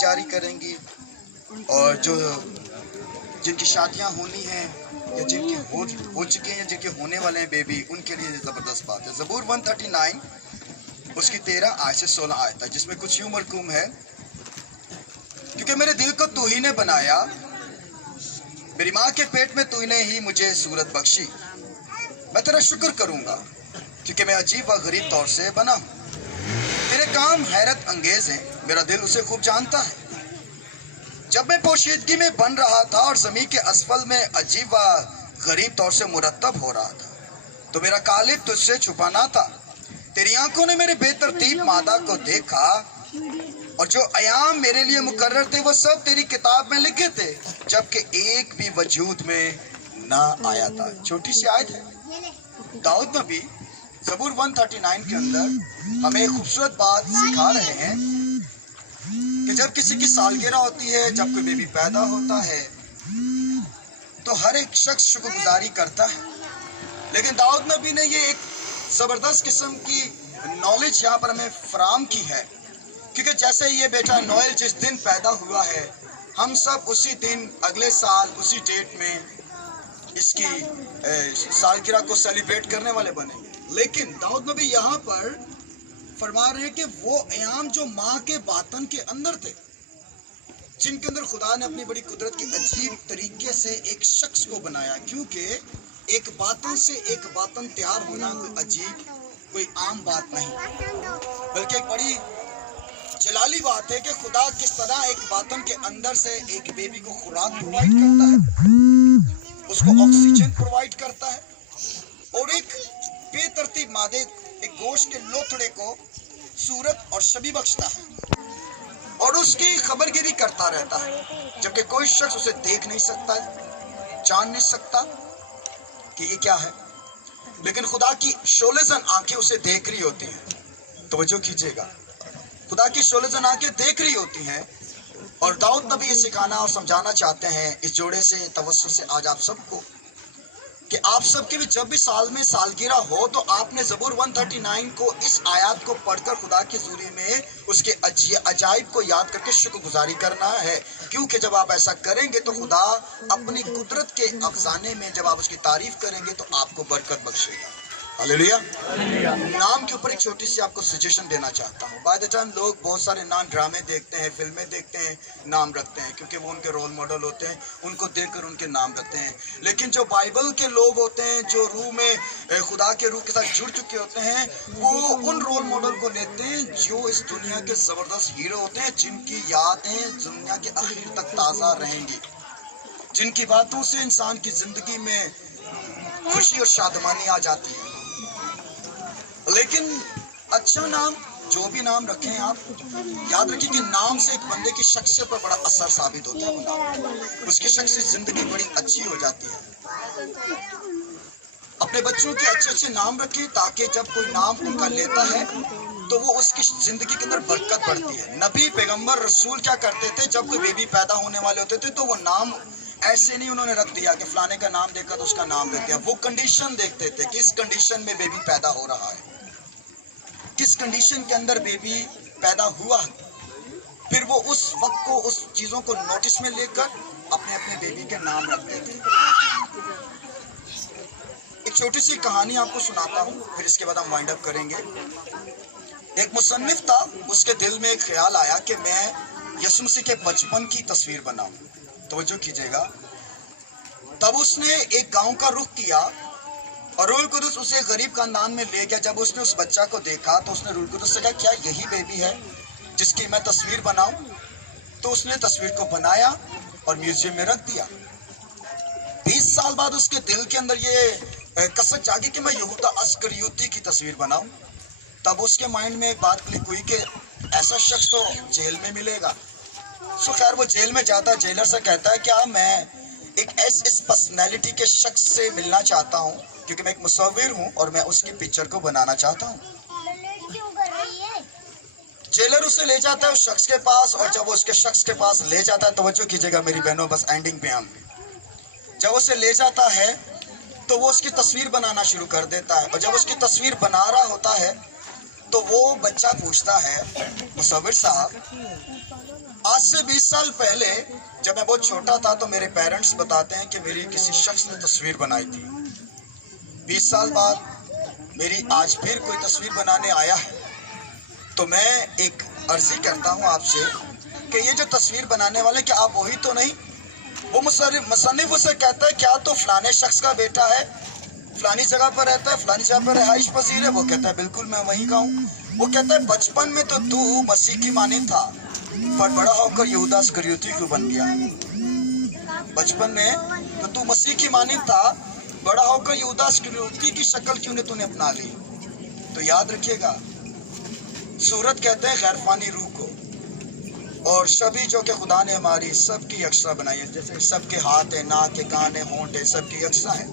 जारी करेंगी और जो जिनकी शादियां होनी हैं या जिनकी हो चुकी हैं या जिनके होने वाले हैं बेबी, उनके लिए ज़बरदस्त बात है। ज़बूर 139 उसकी 13 आयत से 16 आयत है, जिसमें कुछ यूं मरकूम है, क्योंकि मेरे दिल को तू ही ने बनाया, मेरी माँ के पेट में तू ने ही मुझे सूरत बख्शी। मैं तेरा शुक्र करूंगा क्योंकि मैं अजीब व गरीब तौर से बना हूँ। तेरे काम हैरत अंगेज हैं, मेरा दिल उसे खूब जानता है। जब मैं पोशीदगी में बन रहा था और ज़मीन के असफल में अजीब व गरीब तौर से मुरतब हो रहा था, तो मेरा कालिब तुझसे छुपा ना था। तेरी आंखों ने मेरे बेतरतीब मादा को देखा और जो अयाम मेरे लिए मुकर्रर थे वो सब तेरी किताब में लिखे थे, जबकि एक भी वजूद में ना आया था। छोटी सी आयत है। दाऊद नबी ज़बूर 139 के अंदर हमें एक खूबसूरत बात सिखा रहे हैं कि जब किसी की सालगिरह होती है, जब कोई बेबी पैदा होता है, तो हर एक शख्स शुक्रगुजारी करता है। लेकिन दाऊद नबी ने ये एक ज़बरदस्त किस्म की नॉलेज यहाँ पर हमें फराम की है, क्योंकि जैसे ये बेटा नोएल जिस दिन पैदा हुआ है, हम सब उसी दिन अगले साल उसी डेट में इसकी सालगिरह को सेलिब्रेट करने वाले बनेंगे। लेकिन दाऊद नबी यहाँ पर फरमा रहे हैं कि वो अयाम जो माँ के बातन के अंदर थे, जिनके अंदर खुदा ने अपनी बड़ी कुदरत के अजीब तरीके से एक शख्स को बनाया, क्योंकि एक बातन से एक बातन तैयार होना कोई अजीब, कोई आम बात नहीं, बल्कि एक बड़ी जलाली बात है कि खुदा किस तरह एक बातन के अंदर से एक बेबी को खुराक प्रोवाइड करता है, उसको ऑक्सीजन प्रोवाइड करता है और एक बेतरतीब मादे, एक गोश्त के लोथड़े को सूरत और शबी बख्शता है और उसकी खबरगिरी करता रहता है, जबकि कोई शख्स उसे देख नहीं सकता, जान नहीं सकता कि ये क्या है। लेकिन खुदा की शोलेज़न आंखें उसे देख रही होती हैं। तवज्जो कीजिएगा, खुदा की शोलेज़न आंखें देख रही होती हैं। और दाऊद नबी ये सिखाना और समझाना चाहते हैं इस जोड़े से, तवज्जो से आज आप सबको, कि आप सबके भी जब भी साल में सालगिरह हो तो आपने ज़बूर 139 को, इस आयत को पढ़कर खुदा की हुज़ूरी में उसके अजाइब को याद करके शुक्रगुजारी करना है, क्योंकि जब आप ऐसा करेंगे तो खुदा अपनी कुदरत के अफसाने में जब आप उसकी तारीफ करेंगे तो आपको बरकत बख्शेगा। हालेलुया। नाम के ऊपर एक छोटी सी आपको सजेशन देना चाहता हूँ। बाय द टाइम लोग बहुत सारे नाम ड्रामे देखते हैं, फिल्में देखते हैं, नाम रखते हैं क्योंकि वो उनके रोल मॉडल होते हैं, उनको देखकर उनके नाम रखते हैं। लेकिन जो बाइबल के लोग होते हैं, जो रूह में खुदा के रूह के साथ जुड़ चुके होते हैं, वो उन रोल मॉडल को लेते हैं जो इस दुनिया के ज़बरदस्त हीरो होते हैं, जिनकी यादें दुनिया के आखिर तक ताज़ा रहेंगी, जिनकी बातों से इंसान की ज़िंदगी में खुशी और शादमानी आ जाती है। लेकिन अच्छा नाम, जो भी नाम रखें आप, याद रखिए कि नाम से एक बंदे की शख्सियत पर बड़ा असर साबित होता है। वो नाम, उसकी शख्सियत जिंदगी बड़ी अच्छी हो जाती है। अपने बच्चों के अच्छे अच्छे नाम रखें ताकि जब कोई नाम उनका लेता है तो वो उसकी जिंदगी के अंदर बरकत बढ़ती है। नबी, पैगंबर, रसूल क्या करते थे, जब कोई बेबी पैदा होने वाले होते थे तो वो नाम ऐसे नहीं उन्होंने रख दिया कि फलाने का नाम देखा तो उसका नाम रख दिया। वो कंडीशन देखते थे कि इस कंडीशन में बेबी पैदा हो रहा है, किस कंडीशन के अंदर बेबी पैदा हुआ, फिर वो उस वक्त को, उस चीज़ों को नोटिस में लेकर अपने अपने बेबी के नाम रखते थे। एक छोटी सी कहानी आपको सुनाता हूँ, फिर इसके बाद हम वाइंड अप करेंगे। एक मुसन्निफ था, उसके दिल में एक ख्याल आया कि मैं यीशु मसीह के बचपन की तस्वीर बनाऊं। तवज्जो कीजिएगा। तब उसने एक गांव का रुख किया और रूहुल कुदस उसे गरीब खानदान में ले गया। जब उसने उस बच्चा को देखा तो उसने रूहुल कुदस से कहा, क्या यही बेबी है जिसकी मैं तस्वीर बनाऊं? तो उसने तस्वीर को बनाया और म्यूजियम में रख दिया। 20 साल बाद उसके दिल के अंदर ये कसक जागी कि मैं यहूदा अस्करियोती की तस्वीर बनाऊं। तब उसके माइंड में एक बात क्लिक हुई कि ऐसा शख्स तो जेल में मिलेगा। सो खैर वो जेल में जाता है, जेलर से कहता है क्या मैं एक ऐसी पर्सनैलिटी के शख्स से मिलना चाहता हूँ, क्योंकि मैं एक मुसव्विर हूँ और मैं उसकी पिक्चर को बनाना चाहता हूँ। जेलर उसे ले जाता है उस शख्स के पास, और जब वो उसके शख्स के पास ले जाता है, तवज्जो कीजिएगा मेरी बहनों, बस एंडिंग पे हम, जब उसे ले जाता है तो वो उसकी तस्वीर बनाना शुरू कर देता है। और जब उसकी तस्वीर बना रहा होता है تو وہ بچہ پوچھتا ہے مصور صاحب آج سے 20 سال پہلے جب میں بہت چھوٹا تھا تو میرے پیرنٹس بتاتے ہیں کہ میری کسی شخص نے تصویر بنائی تھی. 20 سال بعد میری آج پھر کوئی تصویر بنانے آیا ہے تو میں ایک عرضی کرتا ہوں آپ سے کہ یہ جو تصویر بنانے والے کیا آپ وہی تو نہیں؟ وہ مصنف اسے کہتا ہے کیا تو فلانے شخص کا بیٹا ہے، فلانی جگہ پر رہتا ہے، فلانی جگہ پر رہائش پذیر ہے؟ وہ کہتا ہے بالکل میں وہیں کا ہوں. وہ کہتا ہے بچپن میں تو مسیح کی مانند تھا پر بڑا ہو کر یہودا اسکریوتی کیوں بن گیا؟ بچپن میں تو مسیح کی مانند تھا، بڑا ہو کر یہودا اسکریوتی کی شکل کیوں نے نے اپنا لی؟ تو یاد رکھیے گا صورت کہتے ہیں غیر فانی روح کو، اور شبیہ جو کہ خدا نے ہماری سب کی یکساں بنائی ہے، جیسے سب کے ہاتھ ہیں، ناک ہے، کان ہے، ہونٹ ہے، سب کی یکساں ہے.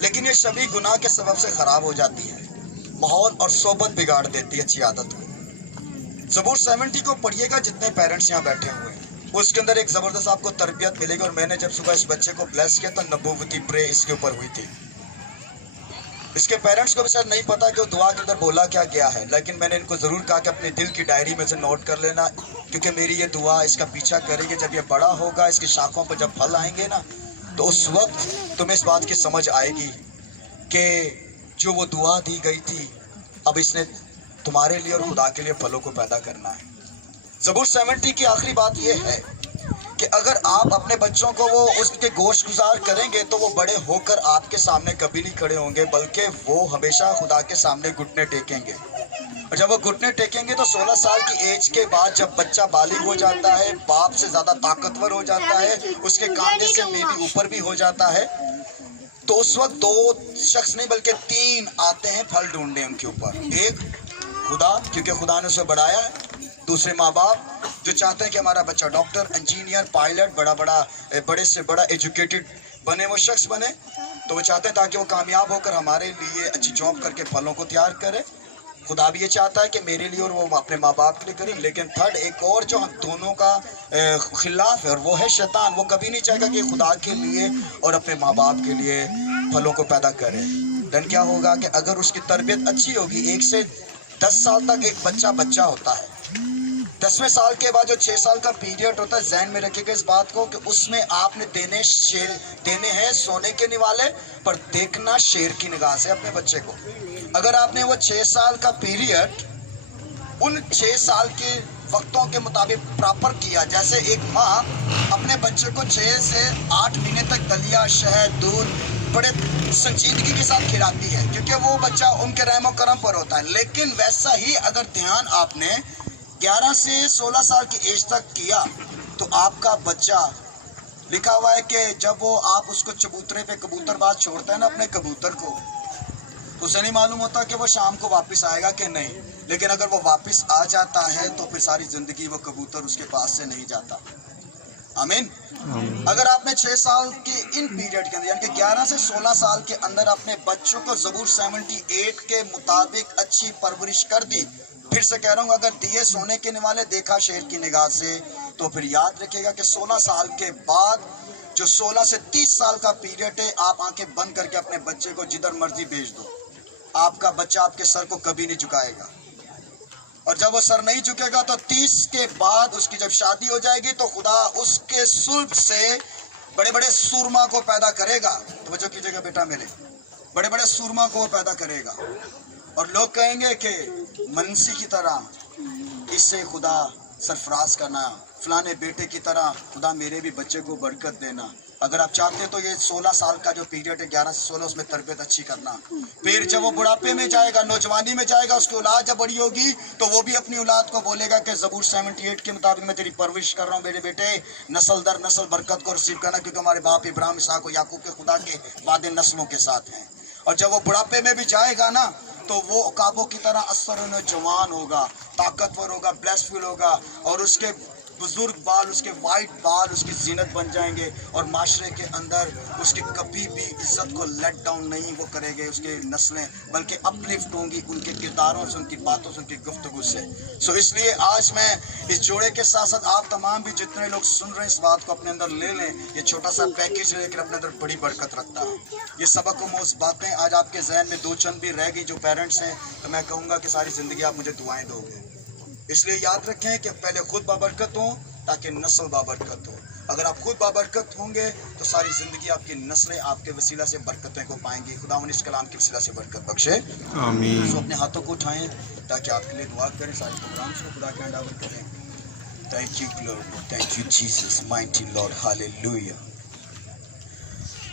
لیکن یہ شبیہ گناہ کے سبب سے خراب ہو جاتی ہے، ماحول اور صحبت بگاڑ دیتی ہے اچھی عادت کو. زبور 70 کو پڑھیے گا جتنے پیرنٹس یہاں بیٹھے ہوئے ہیں، اس کے اندر ایک زبردست آپ کو تربیت ملے گی. اور میں نے جب صبح اس بچے کو بلیس کیا تو نبوتی پرے اس کے اوپر ہوئی تھی. اس کے پیرنٹس کو بھی شاید نہیں پتا کہ وہ دعا کے اندر بولا کیا گیا ہے، لیکن میں نے ان کو ضرور کہا کہ اپنے دل کی ڈائری میں سے نوٹ کر لینا، کیونکہ میری یہ دعا اس کا پیچھا کرے گی. جب یہ بڑا ہوگا، اس کی شاخوں پر جب پھل آئیں گے نا، تو اس وقت تمہیں اس بات کی سمجھ آئے گی کہ جو وہ دعا دی گئی تھی اب اس نے تمہارے لیے اور خدا کے لیے پھلوں کو پیدا کرنا ہے. زبور 70 کی آخری بات یہ ہے کہ اگر آپ اپنے بچوں کو وہ اس کے گوشت گزار کریں گے تو وہ بڑے ہو کر آپ کے سامنے کبھی نہیں کھڑے ہوں گے، بلکہ وہ ہمیشہ خدا کے سامنے گھٹنے ٹیکیں گے. اور جب وہ گھٹنے ٹیکیں گے تو 16 سال کی ایج کے بعد جب بچہ بالغ ہو جاتا ہے، باپ سے زیادہ طاقتور ہو جاتا ہے، اس کے کاندھے سے میں بھی اوپر بھی ہو جاتا ہے، تو اس وقت 2 شخص نہیں بلکہ 3 آتے ہیں پھل ڈھونڈنے ان کے اوپر. ایک خدا، کیونکہ خدا نے اسے بڑھایا ہے. دوسرے ماں باپ جو چاہتے ہیں کہ ہمارا بچہ ڈاکٹر، انجینئر، پائلٹ، بڑے سے بڑا ایجوکیٹڈ بنے، وہ شخص بنے، تو وہ چاہتے ہیں تاکہ وہ کامیاب ہو کر ہمارے لیے اچھی جاب کر کے پھلوں کو تیار کرے. خدا بھی یہ چاہتا ہے کہ میرے لیے اور وہ اپنے ماں باپ کے لیے کریں. لیکن تھرڈ ایک اور جو ہم دونوں کا خلاف ہے، اور وہ ہے شیطان. وہ کبھی نہیں چاہے گا کہ خدا کے لیے اور اپنے ماں باپ کے لیے پھلوں کو پیدا کرے. دن کیا ہوگا کہ اگر اس کی تربیت اچھی ہوگی، 1 سے 10 سال تک ایک بچہ ہوتا ہے. 10ویں سال کے بعد جو 6 سال کا پیریڈ ہوتا ہے، ذہن میں رکھے گا اس بات کو کہ اس میں آپ نے دینے ہیں سونے کے نوالے، پر دیکھنا شیر کی نگاہ سے اپنے بچے کو. اگر آپ نے وہ 6 سال کا پیریڈ ان 6 سال کے وقتوں کے مطابق پراپر کیا، جیسے ایک ماں اپنے بچے کو 6 سے 8 مہینے تک دلیا، شہد، دودھ بڑے سنجیدگی کے ساتھ کھلاتی ہے، کیونکہ وہ بچہ ان کے رحم و کرم پر ہوتا ہے. لیکن ویسا ہی اگر دھیان آپ نے 11 سے 16 سال کی ایج تک کیا تو آپ کا بچہ، لکھا ہوا ہے کہ جب وہ آپ اس کو چبوترے پہ کبوتر باز چھوڑتا ہے نا اپنے کبوتر کو، تو اسے نہیں معلوم ہوتا کہ وہ شام کو واپس آئے گا کہ نہیں. لیکن اگر وہ واپس آ جاتا ہے تو پھر ساری زندگی وہ کبوتر اس کے پاس سے نہیں جاتا. آمین. اگر آپ نے 6 سال کے ان پیریڈ کے اندر یعنی کہ 11 سے 16 سال کے اندر اپنے بچوں کو زبور 78 کے مطابق اچھی پرورش کر دی، پھر سے کہہ رہا ہوں اگر دیے سونے کے نوالے، دیکھا شیر کی نگاہ سے، تو پھر یاد رکھے گا کہ 16 سال کے بعد جو 16 سے 30 سال کا پیریڈ ہے، آپ آنکھیں بند کر کے اپنے بچے کو جدھر مرضی بھیج دو، آپ کا بچہ آپ کے سر کو کبھی نہیں جھکائے گا. اور جب وہ سر نہیں جھکے گا تو 30 کے بعد اس کی جب شادی ہو جائے گی تو خدا اس کے صلب سے بڑے بڑے سورما کو پیدا کرے گا. توجہ کیجیے گا بیٹا میرے، بڑے بڑے سورما کو وہ پیدا کرے گا. اور لوگ کہیں گے کہ منسی کی طرح اس سے خدا سرفراز کرنا، فلانے بیٹے کی طرح خدا میرے بھی بچے کو برکت دینا. اگر آپ چاہتے ہیں تو یہ 16 سال کا جو پیریڈ ہے 11 سے 16 اس میں تربیت اچھی کرنا. پھر جب وہ بڑھاپے میں جائے گا، نوجوانی میں جائے گا، اس کی اولاد جب بڑی ہوگی تو وہ بھی اپنی اولاد کو بولے گا کہ زبور 78 کے مطابق میں تیری پرورش کر رہا ہوں میرے بیٹے، نسل در نسل برکت کو رسیو کرنا، کیونکہ ہمارے باپ ابراہیم، اسحاق و یعقوب کے خدا کے وعدے نسلوں کے ساتھ ہیں. اور جب وہ بڑھاپے میں بھی جائے گا نا تو وہ عقابوں کی طرح اثر نوجوان ہوگا، طاقتور ہوگا، بلیسفل ہوگا، اور اس کے بزرگ بال، اس کے وائٹ بال اس کی زینت بن جائیں گے، اور معاشرے کے اندر اس کی کبھی بھی عزت کو لیٹ ڈاؤن نہیں وہ کرے گے اس کے نسلیں، بلکہ اپ لفٹ ہوں گی ان کے کرداروں سے، ان کی باتوں سے، ان کی گفتگو سے. اس لیے آج میں इस जोड़े के साथ साथ आप तमाम भी जितने लोग सुन रहे हैं इस बात को अपने अंदर ले लें। ये छोटा सा पैकेज है लेकिन अपने अंदर बड़ी बरकत रखता है। ये सबक व मोज़ बातें आज आपके जहन में दो चंद भी रह गई जो पेरेंट्स हैं, तो मैं कहूँगा कि सारी ज़िंदगी आप मुझे दुआएं दोगे। इसलिए याद रखें कि पहले खुद बाबरकत हो ताकि नस्ल बाबरकत हो। अगर आप खुद बाबरकत होंगे तो सारी ज़िंदगी आपकी नस्लें आपके वसीला से बरकतें को पाएंगी। खुदावंद इस कलाम के वसीला से बरकत बख्शे, आमीन। तो अपने हाथों को उठाएं ताकि आपके लिए दुआ करें, सारे प्रोग्राम्स को खुदा के हैंडओवर करें। Thank you Lord, thank you Jesus, mighty Lord, hallelujah.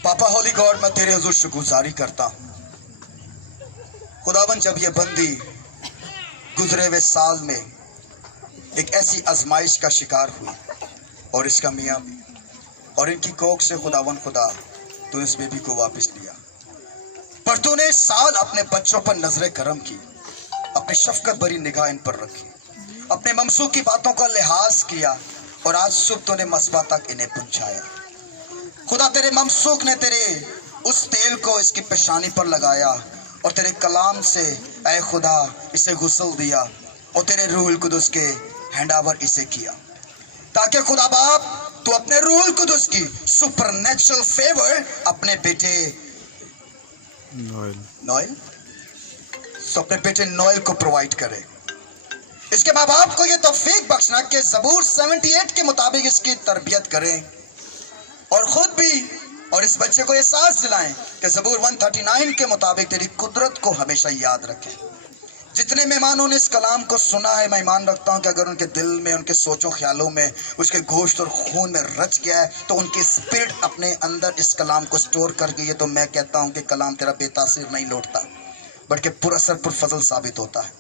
पापा होली गॉड, मैं तेरे हुजूर शुक्रगुजारी करता हूँ खुदावंद, जब ये बंदी गुजरे हुए साल में एक ऐसी आजमाइश का शिकार हुई और इसका मियाँ भी, और इनकी कोख से खुदावन खुदा तू इस बेबी को वापस लिया, पर तूने इस साल अपने बच्चों पर नजर करम की, अपनी शफकत भरी निगाह इन पर रखी, अपने ममसूक की बातों का लिहाज किया और आज सुबह तूने मस्बा तक इन्हें पहुंचाया। खुदा तेरे ममसूक ने तेरे उस तेल को इसकी पेशानी पर लगाया और तेरे कलाम से ऐ खुदा इसे गुस्ल दिया और तेरे रूहुल कुदुस के हैंडओवर इसे किया, ताकि खुदा बाप तू अपने रूहुल कुदुस की सुपरनेचुरल फेवर अपने बेटे नोएल को प्रोवाइड करे। इसके माँ बाप को ये तौफीक बख्शना कि ज़बूर 78 के मुताबिक इसकी तरबियत करें और खुद भी और इस बच्चे को एहसास दिलाएं कि ज़बूर 139 के मुताबिक तेरी कुदरत को हमेशा याद रखें। जितने मेहमानों ने इस कलाम को सुना है, मैं ईमान रखता हूँ कि अगर उनके दिल में, उनके सोचों ख्यालों में, उसके गोश्त और खून में रच गया है तो उनकी स्पिरिट अपने अंदर इस कलाम को स्टोर कर गई है। तो मैं कहता हूँ कि कलाम तेरा बेतासीर नहीं लौटता बल्कि पुरअसर पुरफजल साबित होता है।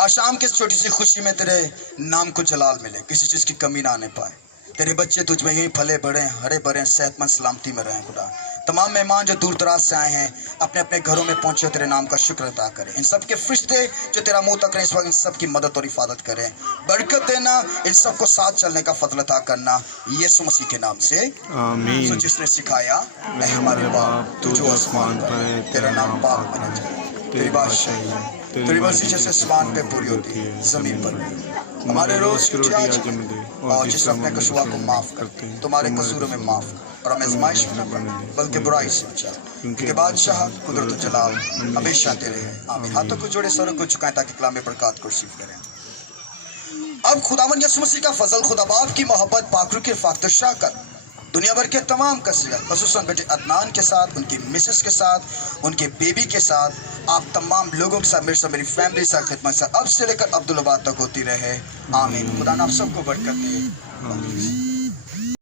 आज शाम की इस छोटी सी खुशी में तेरे नाम को जलाल मिले, किसी चीज़ की कमी ना आने पाए। तेरे बच्चे तुझ में यहीं फले बढ़े, हरे भरे, सेहतमंद सलामती में रहें। खुदा तमाम मेहमान जो दूर दराज से आए हैं अपने अपने घरों में पहुंचे, तेरे नाम का शुक्र अदा करें। इन सब के फरिश्ते जो तेरा मुंह तक रहे इस वक्त, इन सब की मदद और हिफाजत करें, बरकत देना, इन सब को साथ चलने का फजल अता करना, यीशु मसीह के नाम से आमीन। सो जिसने सिखाया ऐ हमारे बाप तू जो आसमान पर है, तेरा नाम पाक होना चाहिए, तेरी बादशाही तेरी मर्जी जैसे आसमान पे पूरी होती है जमीन पर भी। हमारे रोज की रोटी आज हमें दे और जिस अपने कसूरों को माफ करते हैं तुम्हारे कसूरों में माफ कर, और हमें आजमाइश में न डाल बल्कि बुराई से बचा, क्योंकि बादशाह कुदरत और जलाल हमेशा तेरे हैं। आमीन। हाथों को जोड़े, सरों को झुकाएं ताकि कलाम में बरकत को रिसीव करें। अब खुदावंद यीशु मसीह का फजल, खुदा बाप की मोहब्बत, पाकरू की रफ़ाक़त, शाकर दुनिया भर के तमाम कसीदा, ख़ुसूसन बेटे अदनान के साथ, उनकी मिसेस के साथ, उनके बेबी के साथ, आप तमाम लोगों के साथ, मेरे साथ, मेरी फैमिली के साथ, खिदमत से अब से लेकर अब्दुल आबाद तक होती रहे। आमीन। खुदा ने आप सबको बरकत दे।